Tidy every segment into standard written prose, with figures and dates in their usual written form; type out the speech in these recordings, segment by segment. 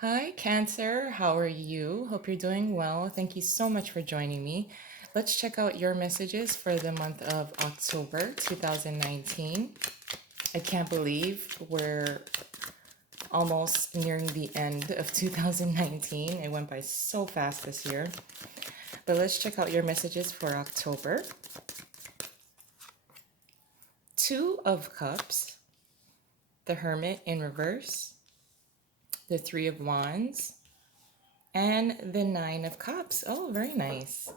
Hi, Cancer. How are you? Hope you're doing well. Thank you so much for joining me. Let's check out your messages for the month of October 2019. I can't believe we're almost nearing the end of 2019. It went by so fast this year. But let's check out your messages for October. Two of Cups, the Hermit in reverse, the Three of Wands, and the Nine of Cups. Oh, very nice.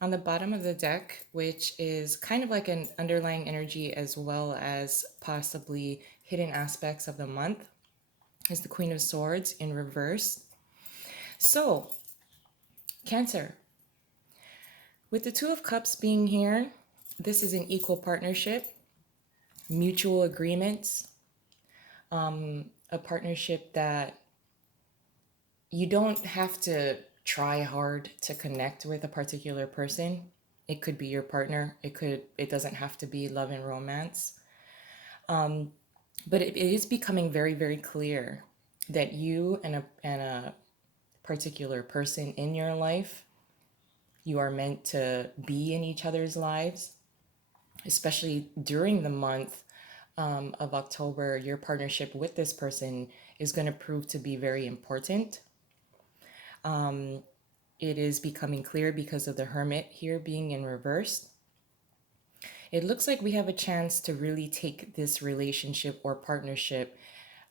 On the bottom of the deck, which is kind of like an underlying energy as well as possibly hidden aspects of the month, is the Queen of Swords in reverse. So, Cancer, with the Two of Cups being here, this is an equal partnership, mutual agreements, a partnership that you don't have to try hard to connect with a particular person. It could be your partner. It doesn't have to be love and romance. But it is becoming very, very clear that you and a particular person in your life, you are meant to be in each other's lives, especially during the month of October. Your partnership with this person is going to prove to be very important. It is becoming clear because of the Hermit here being in reverse. It looks like we have a chance to really take this relationship or partnership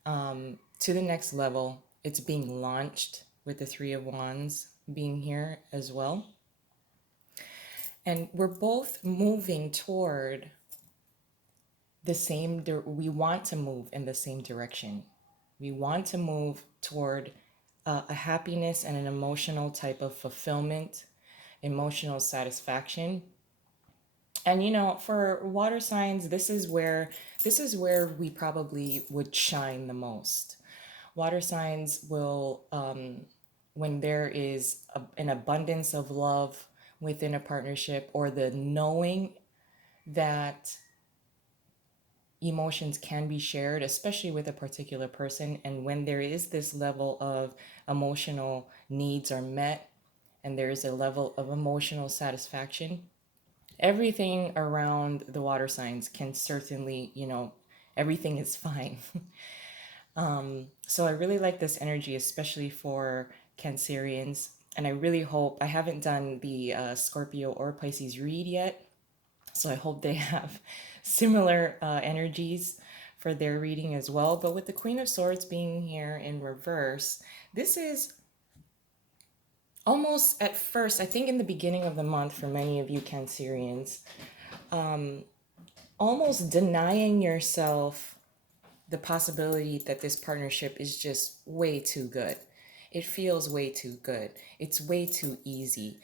to the next level. It's being launched with the Three of Wands being here as well. And we're both moving toward we want to move in the same direction. We want to move toward a happiness and an emotional type of fulfillment, emotional satisfaction. And for water signs, this is where we probably would shine the most. Water signs will, when there is an abundance of love within a partnership, or the knowing that emotions can be shared, especially with a particular person, and when there is this level of emotional needs are met and there is a level of emotional satisfaction, everything around the water signs can certainly, everything is fine. So I really like this energy, especially for Cancerians. And I really hope, I haven't done the Scorpio or Pisces read yet. So I hope they have similar energies for their reading as well. But with the Queen of Swords being here in reverse, this is almost at first, I think in the beginning of the month for many of you Cancerians, almost denying yourself the possibility that this partnership is just way too good. It feels way too good. It's way too easy.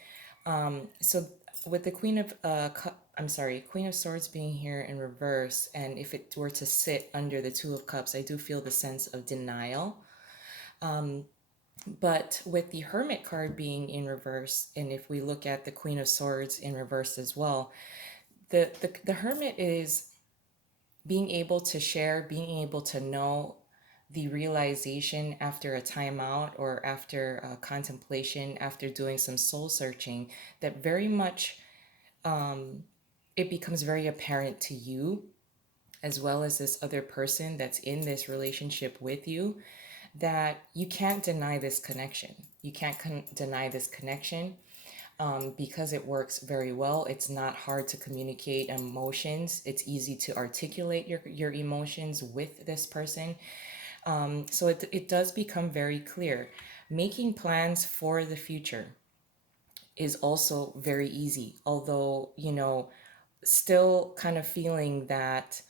So with the Queen of Swords being here in reverse, and if it were to sit under the Two of Cups, I do feel the sense of denial. But with the Hermit card being in reverse, and if we look at the Queen of Swords in reverse as well, the Hermit is being able to share, being able to know the realization after a timeout or after contemplation, after doing some soul searching, that very much it becomes very apparent to you, as well as this other person that's in this relationship with you, that you can't deny this connection. You can't deny this connection because it works very well. It's not hard to communicate emotions. It's easy to articulate your emotions with this person. So it does become very clear. Making plans for the future is also very easy, although, still kind of feeling that,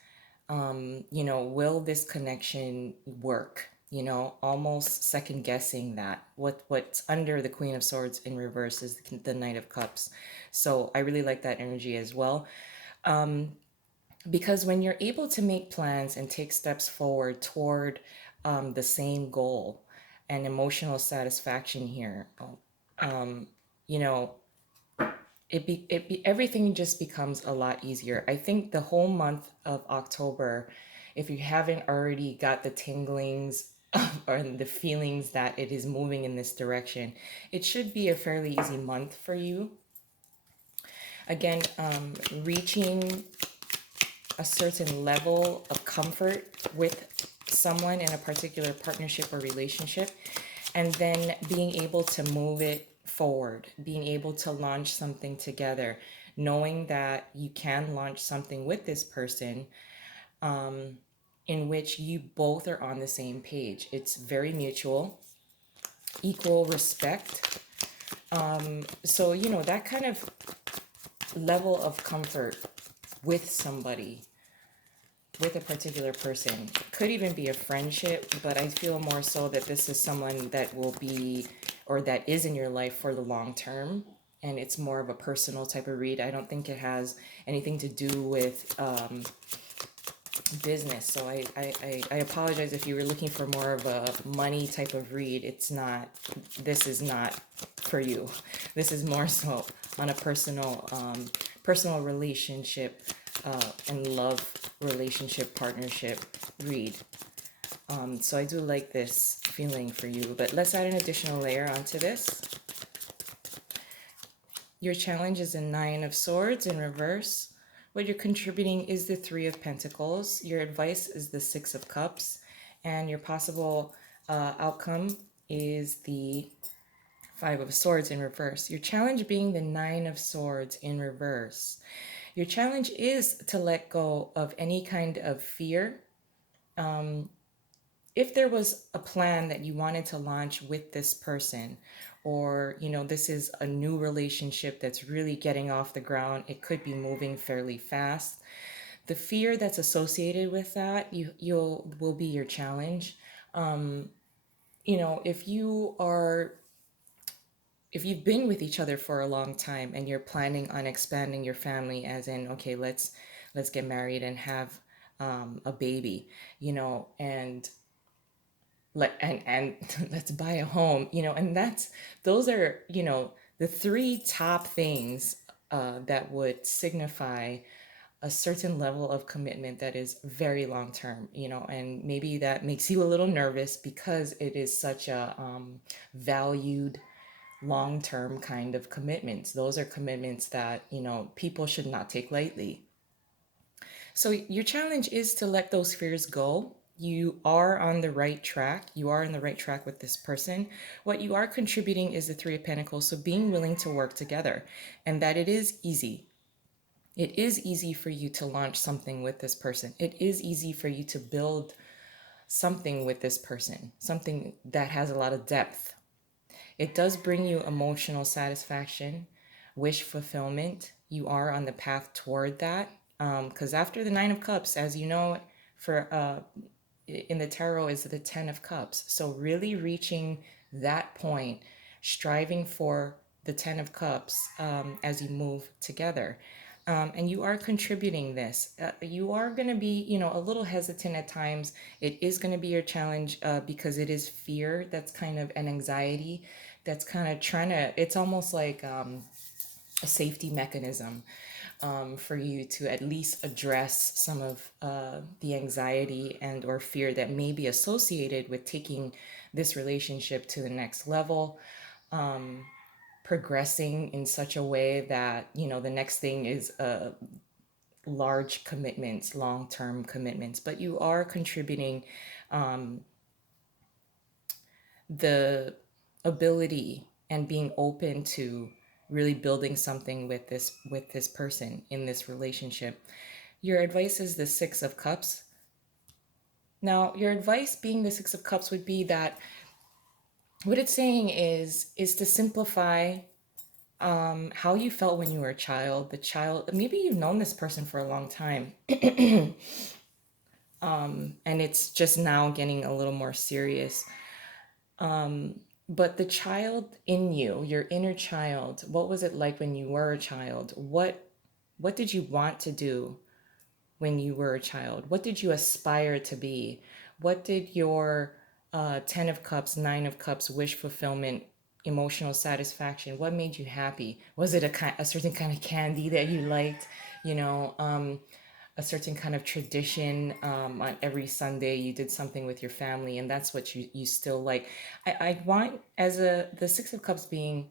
will this connection work? Almost second guessing that what's under the Queen of Swords in reverse is the Knight of Cups. So I really like that energy as well. Because when you're able to make plans and take steps forward toward the same goal and emotional satisfaction here, you know, everything just becomes a lot easier. I think the whole month of October, if you haven't already got the tinglings or the feelings that it is moving in this direction. It should be a fairly easy month for you. Again, reaching a certain level of comfort with someone in a particular partnership or relationship, and then being able to move it forward, being able to launch something together, knowing that you can launch something with this person in which you both are on the same page. It's very mutual, equal respect. So, that kind of level of comfort with somebody, with a particular person, could even be a friendship, but I feel more so that this is someone that will be, or that is in your life for the long term. And it's more of a personal type of read. I don't think it has anything to do with business. So I apologize if you were looking for more of a money type of read. It's not, this is not for you. This is more so on a personal relationship and love relationship partnership read. So I do like this feeling for you, but let's add an additional layer onto this. Your challenge is a 9 of Swords in reverse. What you're contributing is the 3 of Pentacles. Your advice is the 6 of Cups. And your possible outcome is the 5 of Swords in reverse. Your challenge being the 9 of Swords in reverse. Your challenge is to let go of any kind of fear. If there was a plan that you wanted to launch with this person, or this is a new relationship that's really getting off the ground, it could be moving fairly fast. The fear that's associated with that will be your challenge. If you've been with each other for a long time and you're planning on expanding your family, as in, okay, let's get married and have a baby, and and let's buy a home, and those are, the 3 top things that would signify a certain level of commitment that is very long term, and maybe that makes you a little nervous because it is such a valued long term kind of commitments. Those are commitments that, people should not take lightly. So your challenge is to let those fears go. You are on the right track. You are on the right track with this person. What you are contributing is the 3 of Pentacles. So being willing to work together, and that it is easy. It is easy for you to launch something with this person. It is easy for you to build something with this person, something that has a lot of depth. It does bring you emotional satisfaction, wish fulfillment. You are on the path toward that. Because after the 9 of Cups, as you know, for in the tarot is the 10 of Cups. So really reaching that point, striving for the 10 of Cups as you move together. And you are contributing this. You are going to be, a little hesitant at times. It is going to be your challenge because it is fear that's kind of an anxiety that's kind of trying to, it's almost like a safety mechanism for you to at least address some of the anxiety and or fear that may be associated with taking this relationship to the next level, progressing in such a way that, the next thing is large commitments, long-term commitments, but you are contributing the ability and being open to really building something with this person in this relationship. Your advice is the 6 of Cups. Now, your advice being the 6 of Cups would be that what it's saying is to simplify how you felt when you were a child. The child, maybe you've known this person for a long time, and it's just now getting a little more serious. But the child in you, your inner child, what was it like when you were a child? What did you want to do when you were a child? What did you aspire to be? What did your 10 of Cups, 9 of Cups, wish fulfillment, emotional satisfaction, what made you happy? Was it a certain kind of candy that you liked? You know, a certain kind of tradition. On every Sunday you did something with your family, and that's what you still like. I want, as a the Six of Cups being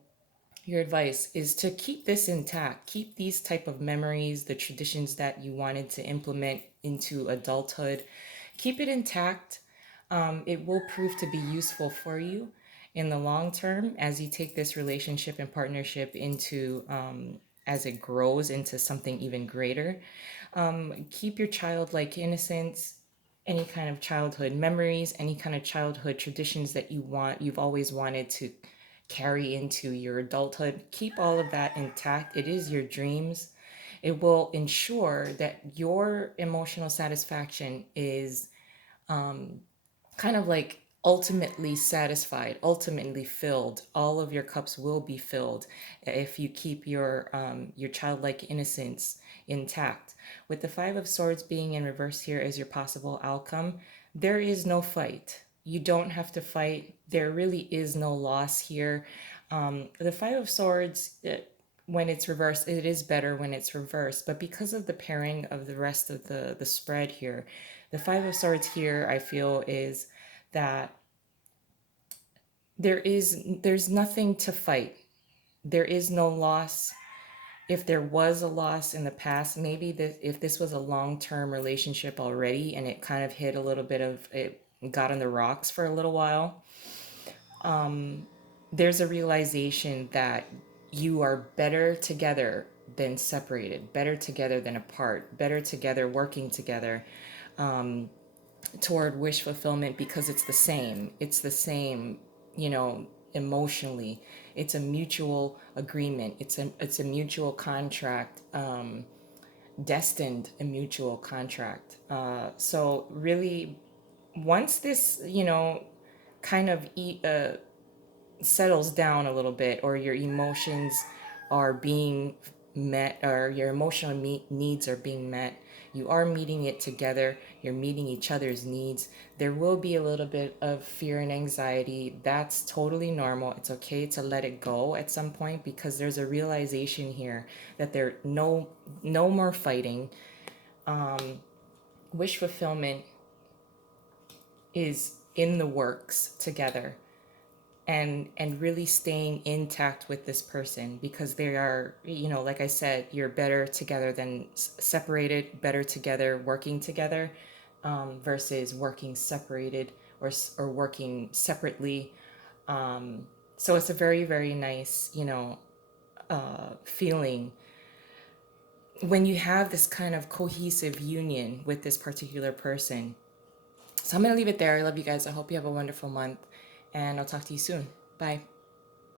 your advice, is to keep this intact, keep these type of memories, the traditions that you wanted to implement into adulthood, keep it intact. It will prove to be useful for you in the long term as you take this relationship and partnership into, as it grows into something even greater. Keep your childlike innocence, any kind of childhood memories, any kind of childhood traditions that you've always wanted to carry into your adulthood. Keep all of that intact. It is your dreams. It will ensure that your emotional satisfaction is kind of like ultimately satisfied, ultimately filled. All of your cups will be filled if you keep your childlike innocence intact. With the Five of Swords being in reverse here as your possible outcome, there is no fight. You don't have to fight. There really is no loss here. The Five of Swords, when it's reversed, it is better when it's reversed. But because of the pairing of the rest of the spread here, the Five of Swords here, I feel, is that there's nothing to fight. There is no loss. If there was a loss in the past, maybe if this was a long-term relationship already and it kind of hit a little bit of it, got on the rocks for a little while, there's a realization that you are better together than separated, better together than apart, better together working together toward wish fulfillment, because it's the same. It's the same, you know, emotionally. It's a mutual agreement. It's a mutual contract, destined a mutual contract. So really, once this, kind of settles down a little bit, or your emotions are being met, or your emotional needs are being met, you are meeting it together, you're meeting each other's needs, there will be a little bit of fear and anxiety. That's totally normal. It's okay to let it go at some point, because there's a realization here that there no more fighting. Wish fulfillment is in the works together, and really staying intact with this person, because they are, like I said, you're better together than separated, better together working together, versus working separated, or working separately. So it's a very, very nice, feeling when you have this kind of cohesive union with this particular person. So I'm going to leave it there. I love you guys. I hope you have a wonderful month, and I'll talk to you soon. Bye.